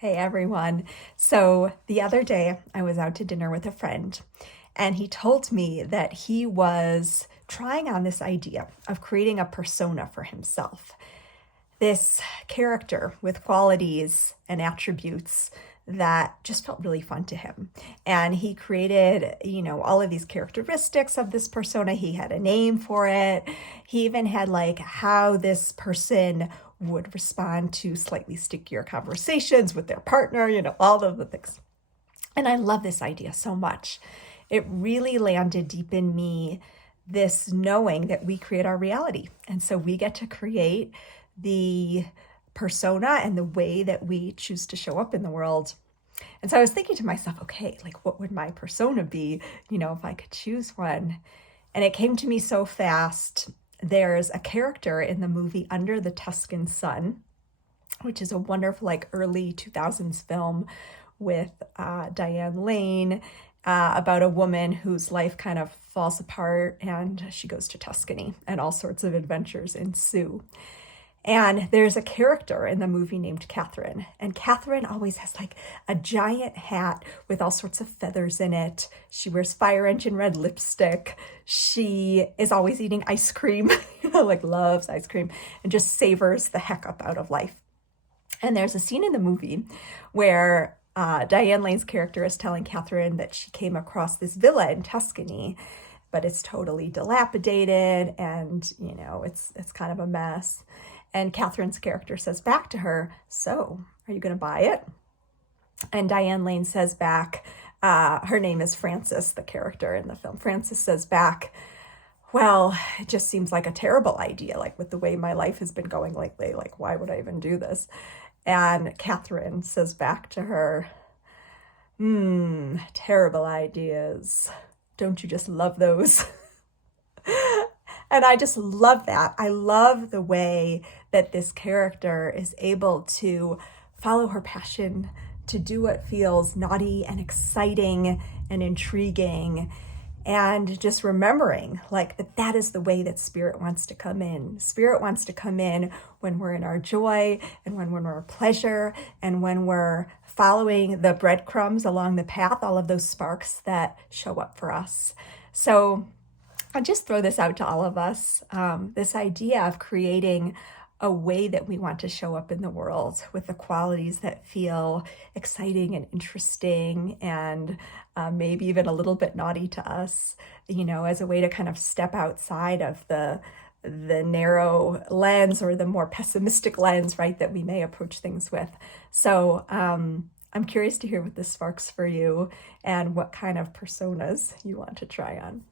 Hey everyone. So the other day I was out to dinner with a friend and he told me that he was trying on this idea of creating a persona for himself. This character with qualities and attributes that just felt really fun to him. And he created, all of these characteristics of this persona. He had a name for it. He even had like how this person would respond to slightly stickier conversations with their partner, all of the things. And I love this idea so much. It really landed deep in me, this knowing that we create our reality. And so we get to create the persona and the way that we choose to show up in the world. And so I was thinking to myself, okay, like what would my persona be, if I could choose one? And it came to me so fast. There's a character in the movie Under the Tuscan Sun, which is a wonderful, like early 2000s film with Diane Lane about a woman whose life kind of falls apart and she goes to Tuscany and all sorts of adventures ensue. And there's a character in the movie named Katherine. And Katherine always has like a giant hat with all sorts of feathers in it. She wears fire engine red lipstick. She is always eating ice cream, like loves ice cream and just savors the heck up out of life. And there's a scene in the movie where Diane Lane's character is telling Katherine that she came across this villa in Tuscany, but it's totally dilapidated and, it's kind of a mess. And Katherine's character says back to her, "So, are you going to buy it?" And Diane Lane says back, her name is Frances, the character in the film. Frances says back, "Well, it just seems like a terrible idea, like with the way my life has been going lately, like why would I even do this?" And Katherine says back to her, terrible ideas. Don't you just love those?" And I just love that. I love the way that this character is able to follow her passion, to do what feels naughty and exciting and intriguing, and just remembering like that is the way that spirit wants to come in. Spirit wants to come in when we're in our joy and when we're in our pleasure and when we're following the breadcrumbs along the path, all of those sparks that show up for us. So I'll just throw this out to all of us. This idea of creating a way that we want to show up in the world with the qualities that feel exciting and interesting and maybe even a little bit naughty to us, as a way to kind of step outside of the narrow lens or the more pessimistic lens, right, that we may approach things with. So I'm curious to hear what this sparks for you and what kind of personas you want to try on.